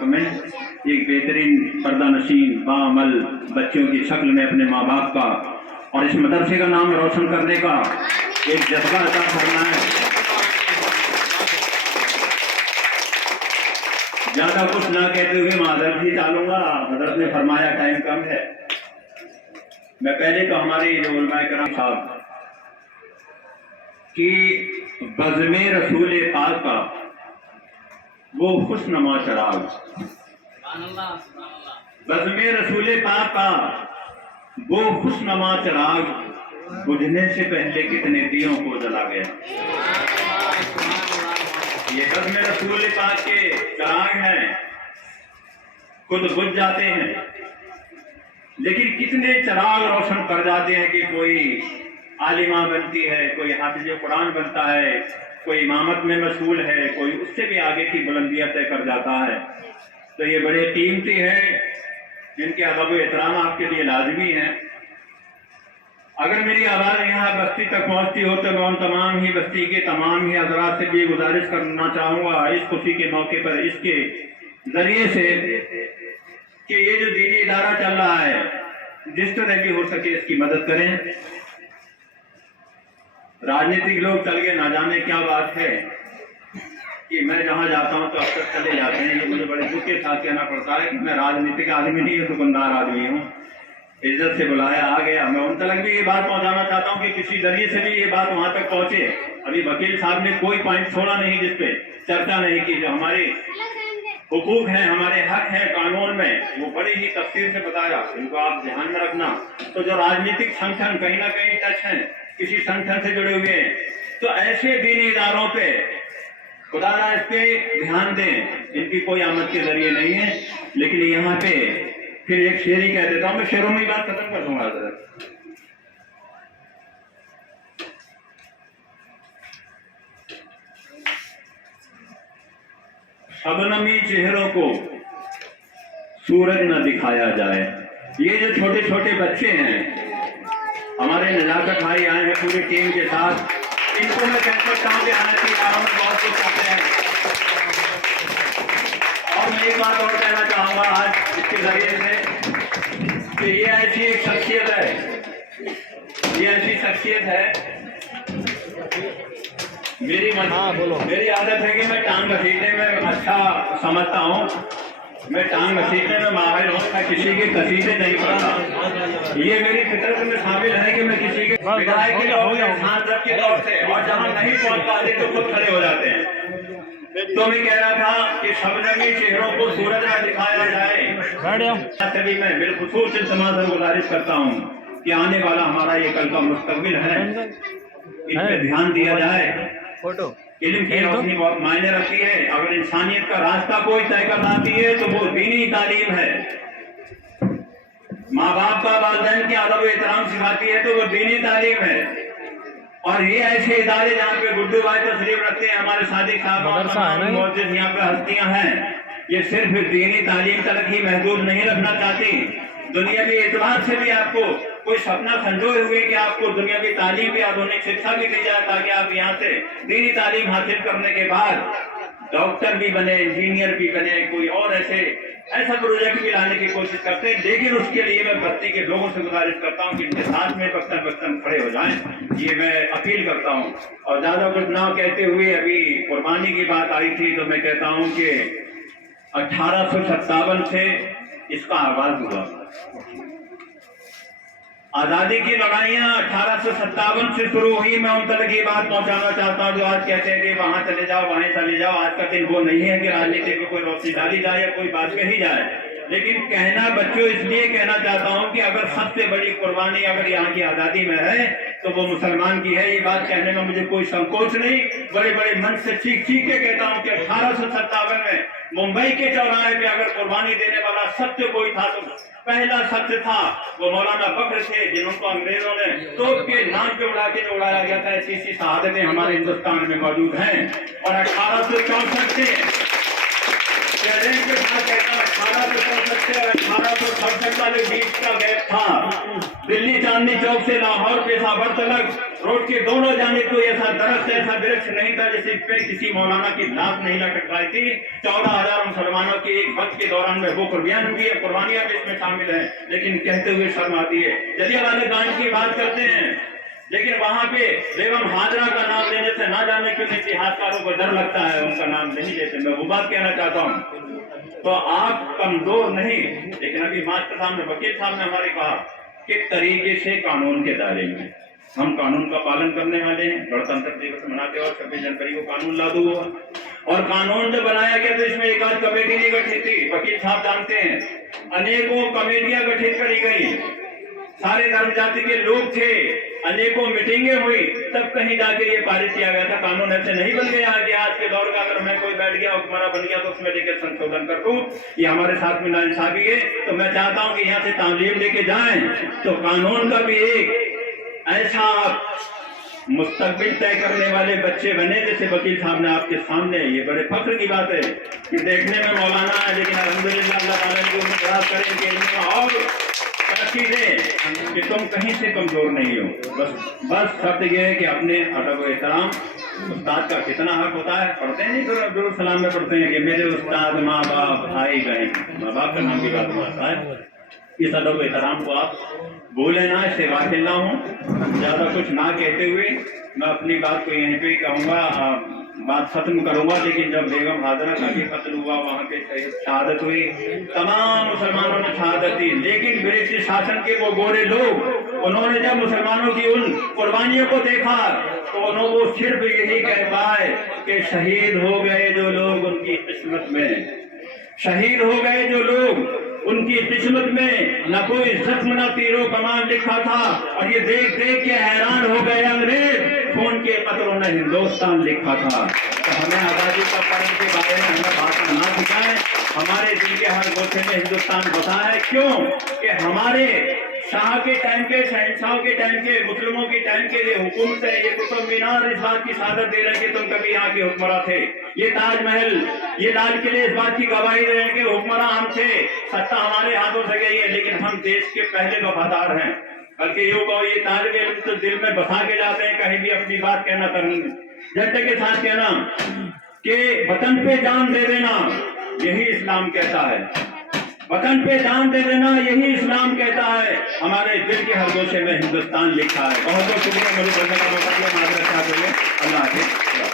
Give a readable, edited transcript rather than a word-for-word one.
वक्त में एक बेहतरीन पर्दा नशीन बाअमल बच्चों की शक्ल में अपने माँ बाप का और इस मदरसे का नाम रोशन करने का एक जज्बा अता करना है। ज्यादा कुछ ना कहते हुए माजरत ही डालूंगा, हजरत ने फरमाया टाइम कम है। मैं पहले तो हमारे जो उलमाए करम साहब कि बज़्मे रसूल पाक का वो खुशनुमा चराग, बज़्मे रसूल पाक का वो खुशनुमा चराग बुझने से पहले कितने दियों को जला गया। ये बज़्मे रसूल पाक के चराग हैं, खुद बुझ जाते हैं, लेकिन कितने चराग रोशन कर जाते हैं कि कोई आलिमा बनती है, कोई हाफिज कुरान बनता है, कोई इमामत में मशगूल है, कोई उससे भी आगे की बुलंदियां तय कर जाता है। तो ये बड़े कीमती हैं जिनके अदब एहतराम आपके लिए लाजमी है। अगर मेरी आवाज़ यहाँ बस्ती तक पहुँचती हो तो मैं उन तमाम ही बस्ती के तमाम ही हजरात से भी गुजारिश करना चाहूँगा इस खुशी के मौके पर, इसके ज़रिए से कि ये जो दीनी इदारा चल रहा है जिस तरह भी हो सके इसकी मदद करें। राजनीतिक लोग चल के ना जाने क्या बात है कि मैं जहाँ जाता हूँ तो अक्सर चले जाते हैं। ये मुझे बड़े दुख के साथ कहना पड़ता है कि मैं राजनीतिक आदमी नहीं हूँ, दुकानदार आदमी हूँ। इज्जत से बुलाया आ गया। मैं उन तक भी ये बात पहुँचाना चाहता हूँ कि किसी जरिए से भी ये बात वहाँ तक पहुँचे। अभी वकील साहब ने कोई पॉइंट छोड़ा नहीं जिसपे चर्चा नहीं की। जो हमारे हुकूक हैं, हमारे हक हैं कानून में, वो बड़ी ही तफसील से बताया, इनको आप ध्यान में रखना। तो जो राजनीतिक संगठन कहीं ना कहीं टच हैं, किसी संगठन से जुड़े हुए हैं, तो ऐसे दीनी इदारों पे खुदा ना इस पे ध्यान दें। इनकी कोई आमद के जरिए नहीं है। लेकिन यहाँ पे फिर एक शेर ही कह देता हूँ, मैं शेरों में बात खत्म कर दूंगा। जरा शबनमी चेहरों को सूरज न दिखाया जाए। ये जो छोटे छोटे बच्चे हैं, हमारे नजाकत भाई आए हैं पूरी टीम के साथ, इनको मैं कह सकता हूँ कि हालांकि में बहुत कुछ करते हैं। और मैं एक बात और कहना चाहूँगा आज इसके जरिए से कि ये ऐसी एक शख्सियत है, ये ऐसी शख्सियत है। मेरी आदत है कि मैं टांग घसीटने में अच्छा समझता हूँ, मैं टांग घसीटने में माहिर हूँ, मैं किसी के कसीदे नहीं पढ़ता। ये मेरी फितरत में शामिल है कि मैं किसी के विधायक के तौर से, सांसद के तौर से, और जहाँ नहीं पहुँच पाते तो खुद खड़े हो जाते हैं। तो मैं कह रहा था कि शबनमी चेहरों को सूरज न दिखाया जाए। सभी मैं बिलखुसूस इल्तिमास से गुजारिश करता हूँ कि आने वाला हमारा ये कल का मुस्तकबिल है, इन पे ध्यान दिया जाए। इल्म की रोशनी बहुत मायने रखती है। अगर इंसानियत का रास्ता कोई तय कर लाती है तो वो दीनी तालीम है। माँ बाप का वालिदैन के अदब एहतराम सिखाती है तो वो दीनी तालीम है। और ये ऐसे इदारे जहाँ पे गुड्डू भाई तशरीफ रखते हैं, हमारे सादिक साहब मौजूद यहाँ पे हस्तियाँ हैं, ये सिर्फ दीनी तालीम तक ही महदूद नहीं रखना चाहती। दुनियावी एतबार से भी आपको कोई सपना संजोए हुए कि आपको दुनियावी तालीम भी, आधुनिक शिक्षा भी दी जाए ताकि आप यहाँ से दीनी तालीम हासिल करने के बाद डॉक्टर भी बने, इंजीनियर भी बने, कोई और ऐसा प्रोजेक्ट भी लाने की कोशिश करते हैं। लेकिन उसके लिए मैं बस्ती के लोगों से गुजारिश करता हूँ कि इनके साथ में बख्तन खड़े हो जाएं, ये मैं अपील करता हूँ। और ज्यादा कुछ ना कहते हुए, अभी कुर्बानी की बात आई थी तो मैं कहता हूँ कि 1857 से इसका आगाज हुआ। आजादी की लड़ाइयाँ 1857 से शुरू हुई। मैं उन तक ये बात पहुंचाना चाहता हूँ जो आज कहते हैं कि वहां चले जाओ, वहां चले जाओ। आज का दिन वो नहीं है कि राजनीति में कोई रोशनी डाली जाए या कोई बात कही जाए। लेकिन कहना बच्चों इसलिए कहना चाहता हूँ कि अगर सबसे बड़ी कुर्बानी अगर यहाँ की आजादी में है तो वो मुसलमान की है। ये बात कहने में मुझे कोई संकोच नहीं, बड़े बड़े मन से चीख के कहता हूँ कि 1857 में मुंबई के चौराहे पे अगर कुर्बानी देने वाला सत्य कोई था तो पहला सत्य था वो मौलाना फख्र थे, जिनको अंग्रेजों ने तोप के नाम पे उड़ा के उड़ाया गया था। ऐसी शहादतें हमारे हिंदुस्तान में मौजूद हैं। और 1864 से गैलेंट के साथ कहता 1867 वाले बीच का गैप था। दिल्ली चांदनी चौक से लाहौर पेशावर तक रोड के दोनों जानिब कोई ऐसा दरख्त, ऐसा वृक्ष नहीं था जिस पे किसी मौलाना की लाश नहीं लटक पाई थी। 14,000 मुसलमानों के एक वक्त के दौरान में वो कुर्बानियां भी है, कुर्बानियां भी इसमें शामिल है, लेकिन कहते हुए शर्म आती है। जलियांवाला बाग की बात करते हैं, लेकिन वहां पे बेगम हाजरा का नाम लेने से ना जाने क्यों इतिहासकारों को डर लगता है, उनका नाम नहीं लेते। मैं वो बात कहना चाहता हूँ। तो आप कमजोर नहीं, लेकिन अभी मास्टर साहब ने, वकील साहब ने हमारे कहा कि तरीके से कानून के दायरे में हम कानून का पालन करने वाले हैं। गणतंत्र दिवस मनाते और 26 जनवरी को कानून लागू हुआ, और कानून जब बनाया गया तो इसमें एक आध कमेटी नहीं गठित थी। वकील साहब जानते हैं, अनेकों कमेटियां गठित करी गई, सारे धर्म जाति के लोग थे, अनेकों मीटिंगें हुई, तब कहीं जाके ये पारित किया गया था। कानून ऐसे नहीं बन गया कि आज के दौर का अगर मैं कोई बैठ गया हुक्मरान बन गया तो उसमें लेकर संशोधन कर दूं। ये हमारे साथ में नाइंसाफी है। तो मैं चाहता हूं कि यहाँ से तालीम लेके जाएं तो कानून का भी एक ऐसा मुस्तकबिल तय करने वाले बच्चे बने जैसे वकील साहब ने आपके सामने। ये बड़े फख्र की बात है कि देखने में मौलाना है, लेकिन अल्हम्दुलिल्लाह अल्लाह ताला ने उनको प्रयास करें कि इनमें और तरक्की दें कि तुम कहीं से कमजोर नहीं हो। बस शर्त यह है कि अपने अदब व एहतराम, उस्ताद का कितना हक होता है, पढ़ते हैं नहीं तो दुरूद सलाम में पढ़ते हैं कि मेरे उस्ताद, माँ बाप, भाई बहन, माँ बाप का नाम की बात आता है। इस अदब व एहतराम को आप भूले ना, इससे वाकिल ना हो। ज़्यादा कुछ ना कहते हुए मैं अपनी बात को यहीं पे कहूँगा, बात खत्म करूँगा। लेकिन जब बेगम हाजरा का भी कत्ल हुआ, वहाँ पे शहादत हुई, तमाम मुसलमानों ने शहादत दी, लेकिन ब्रिटिश शासन के वो गोरे लोग, उन्होंने जब मुसलमानों की उन कुर्बानियों को देखा तो उन्होंने वो सिर्फ यही कह पाए कि शहीद हो गए जो लोग उनकी किस्मत में, शहीद हो गए जो लोग उनकी किस्मत में न कोई जख्म न तीरों कमान लिखा था। और ये देख देख के हैरान हो गए अंग्रेज, खून के कतरों ने हिंदुस्तान लिखा था। तो हमें आज़ादी का पर्व के बारे में हमें बात ना सिखाएं। हमारे दिल के हर गोशे में हिंदुस्तान बसा है। क्यों कि हमारे शाह के टाइम के, शहंशाह के टाइम के, मुस्लिमों के टाइम के ये हुकूमत है, ये कुतुब मीनार इस बात की शहादत दे रहे हैं कि तुम कभी यहाँ के हुक्मरान थे। ये ताजमहल, ये लाल किले इस बात की गवाही दे रहे हैं कि हुक्मरान हम थे, सत्ता हमारे हाथों से गई है, लेकिन हम देश के पहले वफादार हैं। बल्कि यूँ कहो, ये तालिब इल्म तो दिल में बसा के जाते हैं, कहीं भी अपनी बात कहना करेंगे, झंडे के साथ कहना कि वतन पे जान दे देना, यही इस्लाम कहता है। वतन पे जान दे देना यही इस्लाम कहता है। हमारे दिल के हर गोशे में हिंदुस्तान लिखा है। बहुत बहुत शुक्रिया मुझे बोलने का मौका दिया। माजरत चाहते हुए अल्लाह हाफ़िज़।